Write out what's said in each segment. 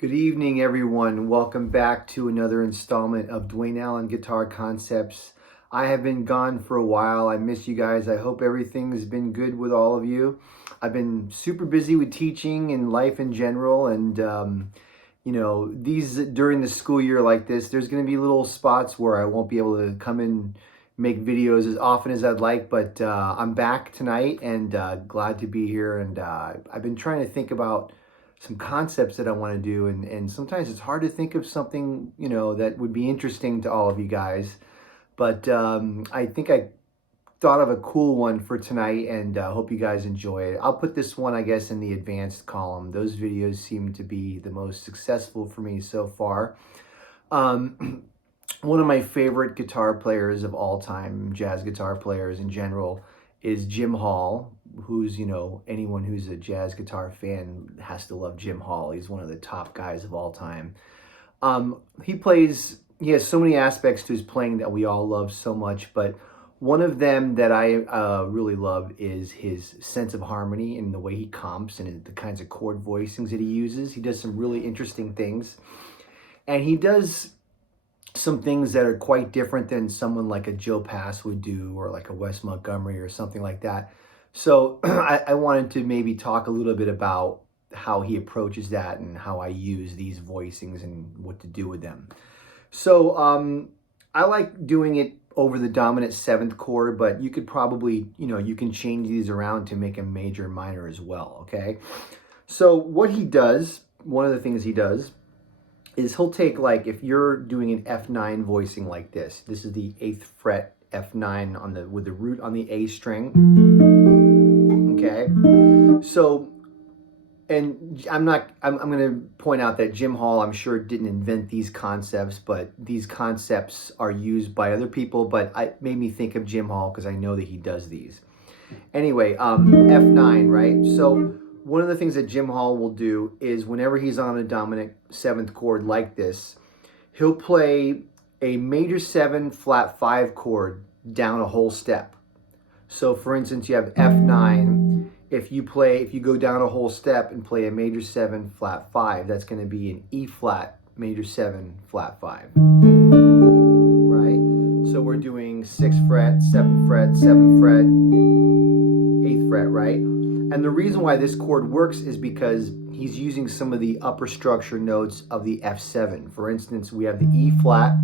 Good evening, everyone. Welcome back to another installment of Dwayne Allen Guitar Concepts. I have been gone for a while. I miss you guys. I hope everything's been good with all of you. I've been super busy with teaching and life in general, and these during the school year like this, there's going to be little spots where I won't be able to come and make videos as often as I'd like, but I'm back tonight and glad to be here. And I've been trying to think about some concepts that I want to do, and sometimes it's hard to think of something that would be interesting to all of you guys, but I think I thought of a cool one for tonight, and hope you guys enjoy it. I'll put this one, I guess, in the advanced column. Those videos seem to be the most successful for me so far. One of my favorite guitar players of all time, jazz guitar players in general, is Jim Hall, who's, anyone who's a jazz guitar fan has to love Jim Hall. He's one of the top guys of all time. He has so many aspects to his playing that we all love so much, but one of them that I really love is his sense of harmony and the way he comps and the kinds of chord voicings that he uses. He does some really interesting things, and he does some things that are quite different than someone like a Joe Pass would do, or like a Wes Montgomery or something like that. So I wanted to maybe talk a little bit about how he approaches that and how I use these voicings and what to do with them. So I like doing it over the dominant seventh chord, but you could probably, you can change these around to make a major and minor as well, okay? So what he does, one of the things he does, is he'll take, like, if you're doing an F9 voicing like this is the 8th fret F9 with the root on the A string, okay? So, and I'm going to point out that Jim Hall, I'm sure, didn't invent these concepts, but these concepts are used by other people, but it made me think of Jim Hall because I know that he does these. Anyway, F9, right? So one of the things that Jim Hall will do is whenever he's on a dominant seventh chord like this, he'll play a major 7 flat 5 chord down a whole step. So for instance, you have F9. If you go down a whole step and play a major 7 flat 5, that's going to be an E flat major 7 flat 5. Right? So we're doing 6th fret, 7th fret, 7th fret, 8th fret, right? And the reason why this chord works is because he's using some of the upper structure notes of the F7. For instance, we have the E flat,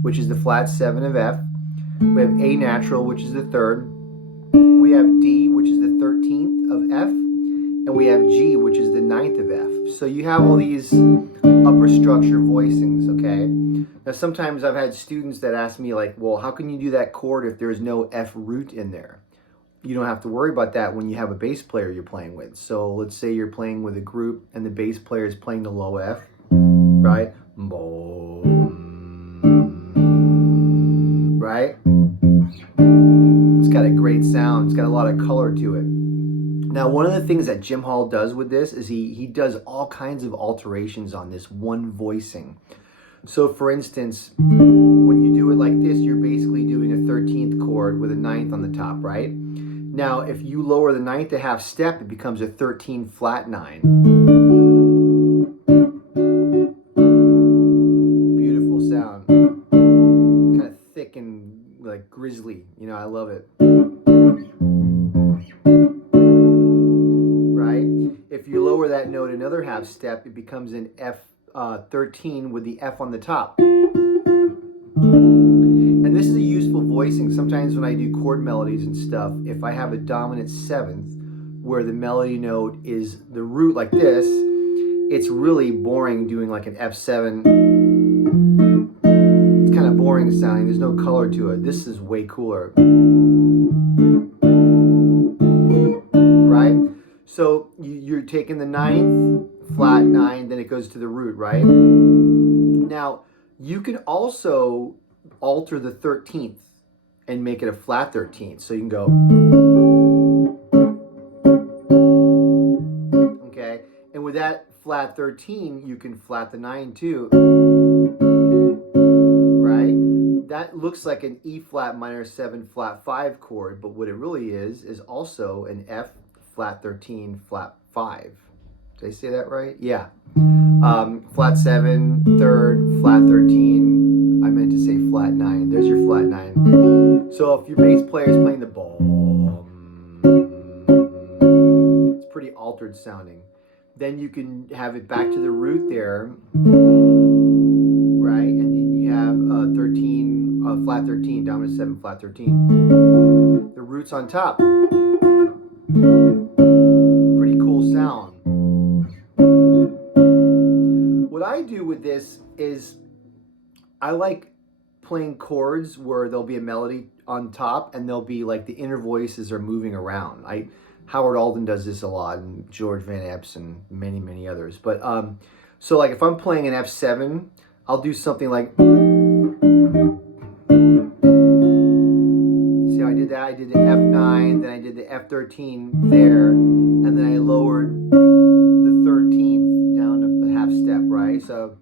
which is the flat 7 of F. We have A natural, which is the 3rd. We have D, which is the 13th of F. And we have G, which is the 9th of F. So you have all these upper structure voicings, okay? Now sometimes I've had students that ask me, like, well, how can you do that chord if there's no F root in there? You don't have to worry about that when you have a bass player you're playing with. So let's say you're playing with a group and the bass player is playing the low F, right? Right? It's got a great sound. It's got a lot of color to it. Now, one of the things that Jim Hall does with this is he does all kinds of alterations on this one voicing. So for instance, when you do it like this, you're basically doing a 13th chord with a 9th on the top, right? Now, if you lower the 9th a half step, it becomes a 13 flat 9. Beautiful sound. Kind of thick and like grizzly. I love it. Right? If you lower that note another half step, it becomes an F13 with the F on the top. And this is a useful voicing. Sometimes when I do chord melodies and stuff, if I have a dominant 7th where the melody note is the root like this, it's really boring doing like an F7. It's kind of boring sounding. There's no color to it. This is way cooler. Right? So you're taking the 9th, flat 9, then it goes to the root, right? Now, you can also alter the 13th and make it a flat 13th. So you can go, okay? And with that flat 13, you can flat the 9 too, right? That looks like an E flat minor 7 flat 5 chord, but what it really is also an F flat 13 flat 5. Did I say that right? Yeah. Flat 7, 3rd, flat 13. I meant to say flat 9. There's your flat 9. So if your bass player is playing the ball, it's pretty altered sounding. Then you can have it back to the root there, right? And then you have 13, flat 13, dominant 7, flat 13. The root's on top. Pretty cool sound. What I do with this is I like playing chords where there'll be a melody on top and there'll be like the inner voices are moving around. Howard Alden does this a lot, and George Van Epps and many, many others. But so like if I'm playing an F7, I'll do something like, see how I did that? I did the F9, then I did the F13 there, and then I lowered the 13th down to a half step, right? So,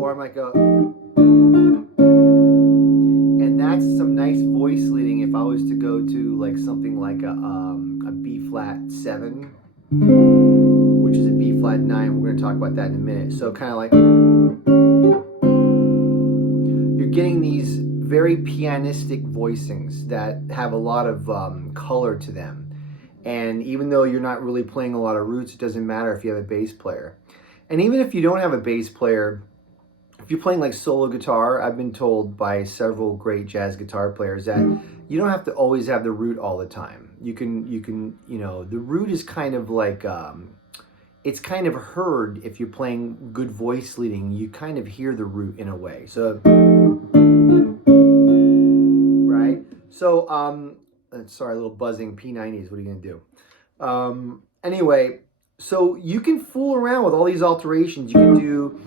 or I might go, and that's some nice voice leading if I was to go to like something like a B flat 7, which is a B flat 9. We're going to talk about that in a minute. So kind of like, you're getting these very pianistic voicings that have a lot of color to them. And even though you're not really playing a lot of roots, it doesn't matter if you have a bass player. And even if you don't have a bass player, if you're playing like solo guitar, I've been told by several great jazz guitar players that you don't have to always have the root all the time. You can, you know, the root is kind of like, it's kind of heard if you're playing good voice leading, you kind of hear the root in a way. So, right? So, sorry, a little buzzing, P90s, what are you gonna do? Anyway, so you can fool around with all these alterations. You can do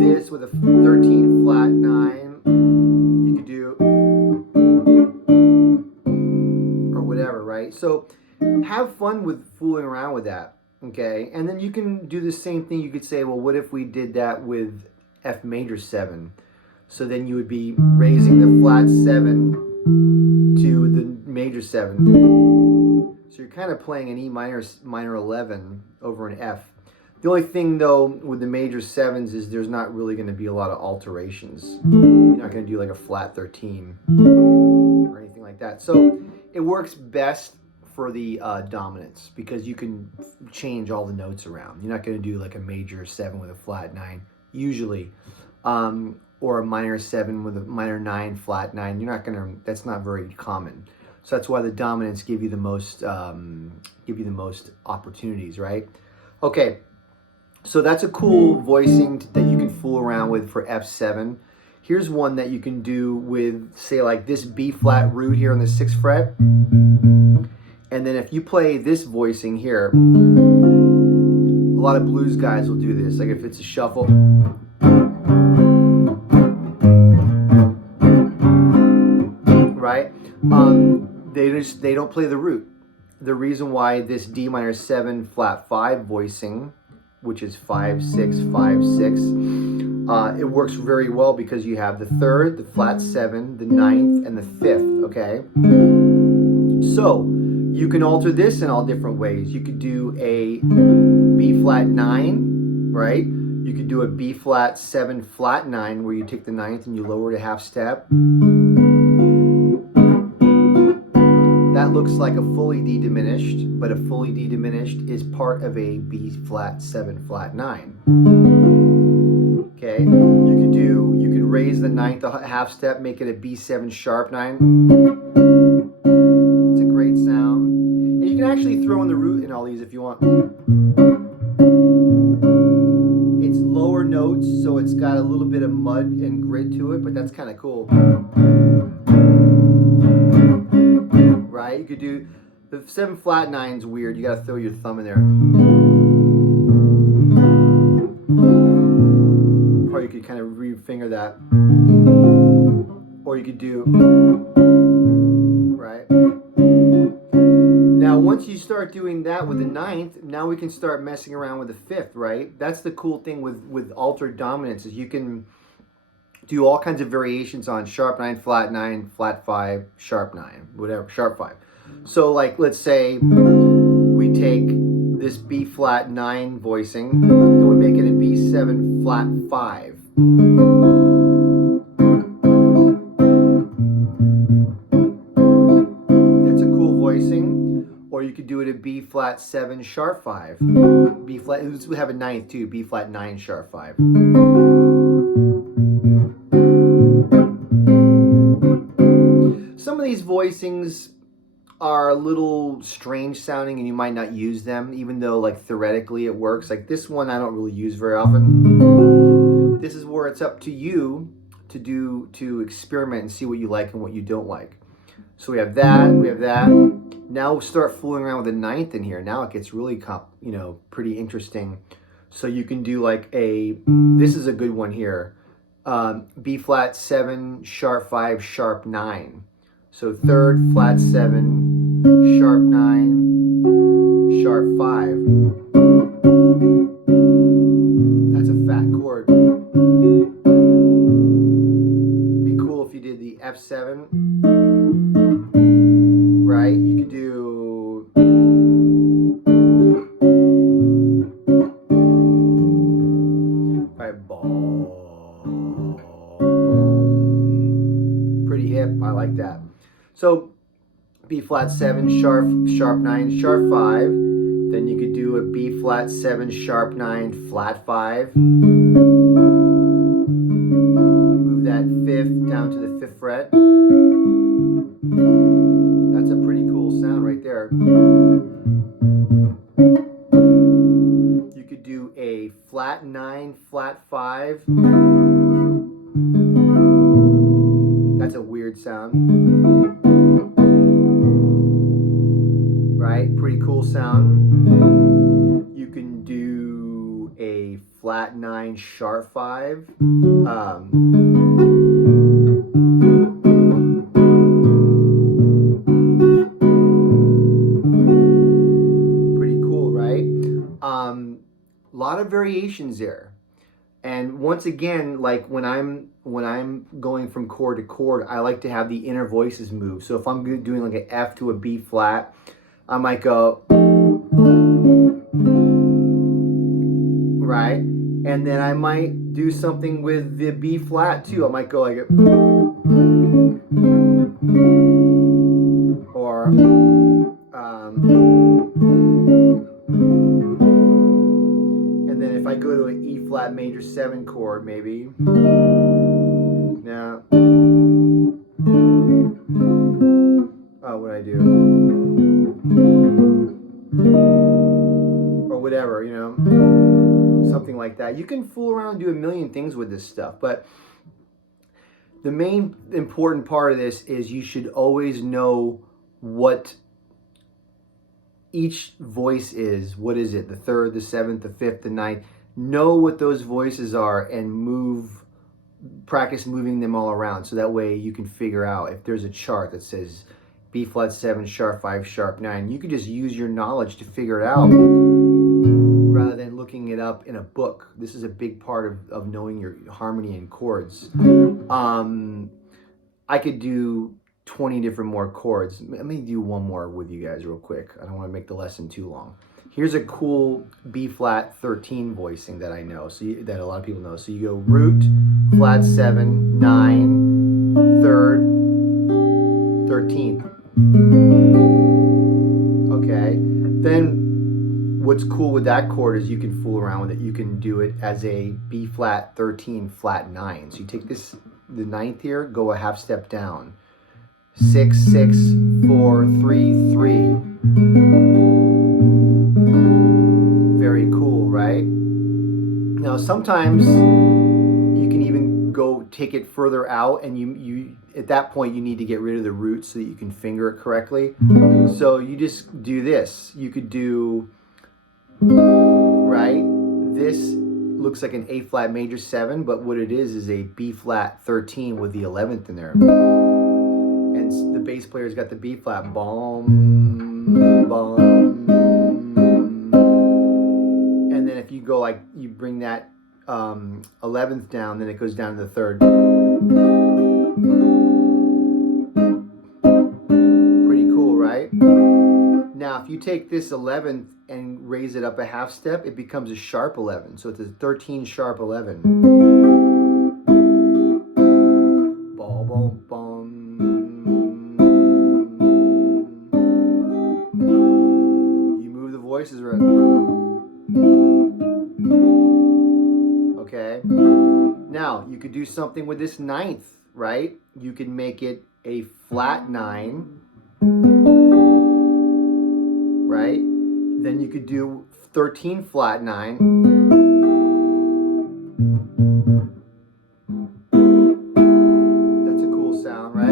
this with a 13 flat 9. You could do, or whatever, right? So have fun with fooling around with that, okay? And then you can do the same thing. You could say, well, what if we did that with F major 7? So then you would be raising the flat 7 to the major 7. So you're kind of playing an E minor 11 over an F. The only thing though with the major 7s is there's not really going to be a lot of alterations. You're not going to do like a flat 13 or anything like that. So it works best for the dominants because you can change all the notes around. You're not going to do like a major 7 with a flat 9 usually, or a minor 7 with a minor 9 flat 9. You're not going to. That's not very common. So that's why the dominants give you the most opportunities, right? Okay, so that's a cool voicing that you can fool around with for F7. Here's one that you can do with, say, like this B flat root here on the 6th fret. And then if you play this voicing here, a lot of blues guys will do this. Like if it's a shuffle, right? They don't play the root. The reason why this D minor 7 flat 5 voicing, which is 5 6 5 6, it works very well because you have the 3rd, the flat 7, the 9th, and the 5th. Okay, so you can alter this in all different ways. You could do a B flat 9, right? You could do a B flat 7 flat 9 where you take the 9th and you lower it a half step. That looks like a fully D diminished, but a fully D diminished is part of a B flat 7 flat 9. Okay, you could raise the 9th a half step, make it a B7 sharp 9. It's a great sound. And you can actually throw in the root in all these if you want. It's lower notes, so it's got a little bit of mud and grit to it, but that's kind of cool. Right? You could do the 7 flat 9's weird. You got to throw your thumb in there. Or you could kind of re-finger that. Or you could do, right? Now, once you start doing that with the 9th, now we can start messing around with the 5th, right? That's the cool thing with altered dominance is you can do all kinds of variations on sharp 9, flat 5, sharp 9, whatever, sharp 5. So like, let's say we take this B flat 9 voicing, and we make it a B7 flat 5. That's a cool voicing. Or you could do it a B flat 7 sharp 5. B flat, we have a ninth too, B flat 9 sharp 5. Some of these voicings are a little strange sounding and you might not use them, even though like theoretically it works. Like this one I don't really use very often. This is where it's up to you to experiment and see what you like and what you don't like. So we have that, we have that. Now we'll start fooling around with a ninth in here. Now it gets really pretty interesting. So you can do like this is a good one here. B flat 7 sharp 5 sharp 9. So third, flat 7, sharp 9, sharp 5. That's a fat chord. Be cool if you did the F7, right? You could do... right, pretty hip, I like that. So B flat 7 sharp 9 sharp 5. Then you could do a B flat 7 sharp 9 flat 5. Move that fifth down to the 5th fret. That's a pretty cool sound right there. You could do a flat 9 flat 5. That's a weird sound. Right? Pretty cool sound. You can do a flat 9 sharp 5. Pretty cool, right? A lot of variations there. And once again, like when I'm going from chord to chord, I like to have the inner voices move. So if I'm doing like an F to a B flat, I might go, right? And then I might do something with the B flat too. I might go like, or, and then if I go to an E flat major 7 chord, maybe. Now, what do I do? Or whatever, you know, something like that. You can fool around and do a million things with this stuff, but the main important part of this is you should always know what each voice is. What is it? The 3rd, the 7th, the 5th, the 9th. Know what those voices are and practice moving them all around, so that way you can figure out if there's a chart that says B flat 7 sharp 5 sharp 9. You can just use your knowledge to figure it out rather than looking it up in a book. This is a big part of knowing your harmony and chords. I could do 20 different more chords. Let me do one more with you guys real quick. I don't want to make the lesson too long. Here's a cool B flat 13 voicing that I know, that a lot of people know. So you go root, flat 7, 9, 3rd, 13th. Okay, then what's cool with that chord is you can fool around with it. You can do it as a B flat 13 flat 9. So you take the 9th here, go a half step down. 6 6 4 3 3. Very cool, right? Now sometimes you can even go take it further out, and you at that point you need to get rid of the root so that you can finger it correctly. So you just do this. You could do, right? This looks like an A flat major 7, but what it is a B flat 13 with the 11th in there. And the bass player's got the B flat, boom, boom. And then if you go like, you bring that 11th down, then it goes down to the 3rd. Pretty cool, right? Now, if if you take this 11th and raise it up a half step, it becomes a sharp 11. So it's a 13 sharp 11. Bom, bom, bom. You move the voices around. Okay. Now, you could do something with this 9th, right? You could make it a flat 9, right? Then you could do 13 flat 9. That's a cool sound, right?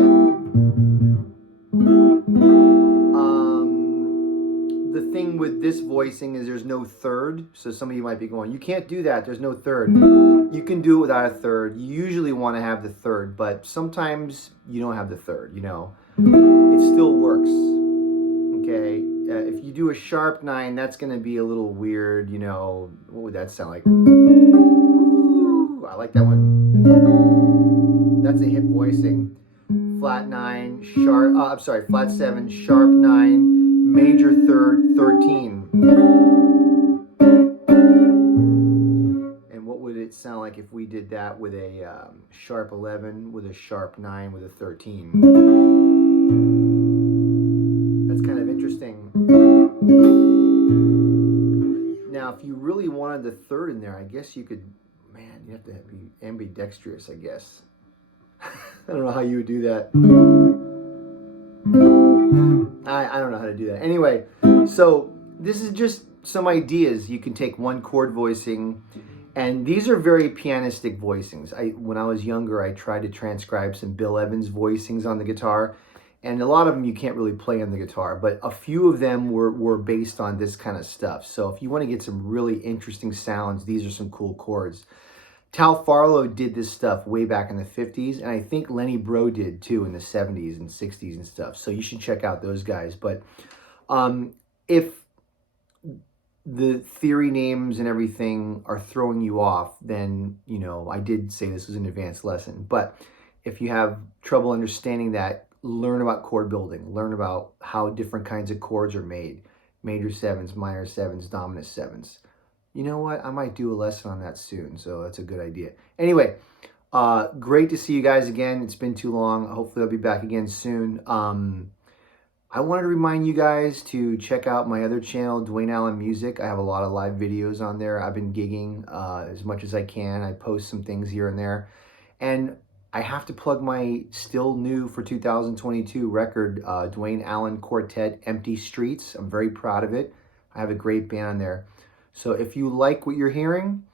The thing with this voicing is there's no third. So some of you might be going, you can't do that. There's no third. You can do it without a third. You usually want to have the third, but sometimes you don't have the third, you know. It still works. Okay. If you do a sharp 9, that's going to be a little weird, you know. What would that sound like? Ooh, I like that one. That's a hip voicing. Flat 9, sharp, I'm sorry, flat 7, sharp 9, major third, 13. And what would it sound like if we did that with a sharp 11, with a sharp 9, with a 13? That's kind of interesting. Now, if you really wanted the third in there, I guess you could, man, you have to be ambidextrous, I guess. I don't know how you would do that. I don't know how to do that. Anyway, so this is just some ideas. You can take one chord voicing, and these are very pianistic voicings. When I was younger, I tried to transcribe some Bill Evans voicings on the guitar, and a lot of them you can't really play on the guitar, but a few of them were based on this kind of stuff. So if you want to get some really interesting sounds, these are some cool chords. Tal Farlow did this stuff way back in the 50s, and I think Lenny Breau did too in the 70s and 60s and stuff. So you should check out those guys. But if the theory names and everything are throwing you off, then, you know, I did say this was an advanced lesson. But if you have trouble understanding that, learn about chord building. Learn about how different kinds of chords are made. Major 7s, minor 7s, dominant 7s. You know what? I might do a lesson on that soon, so that's a good idea. Anyway, great to see you guys again. It's been too long. Hopefully I'll be back again soon. I wanted to remind you guys to check out my other channel, Dwayne Allen Music. I have a lot of live videos on there. I've been gigging as much as I can. I post some things here and there. And I have to plug my still new for 2022 record, Dwayne Allen Quartet, Empty Streets. I'm very proud of it. I have a great band on there. So if you like what you're hearing,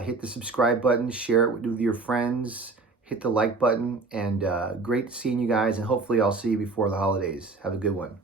hit the subscribe button, share it with your friends, hit the like button, and great seeing you guys, and hopefully I'll see you before the holidays. Have a good one.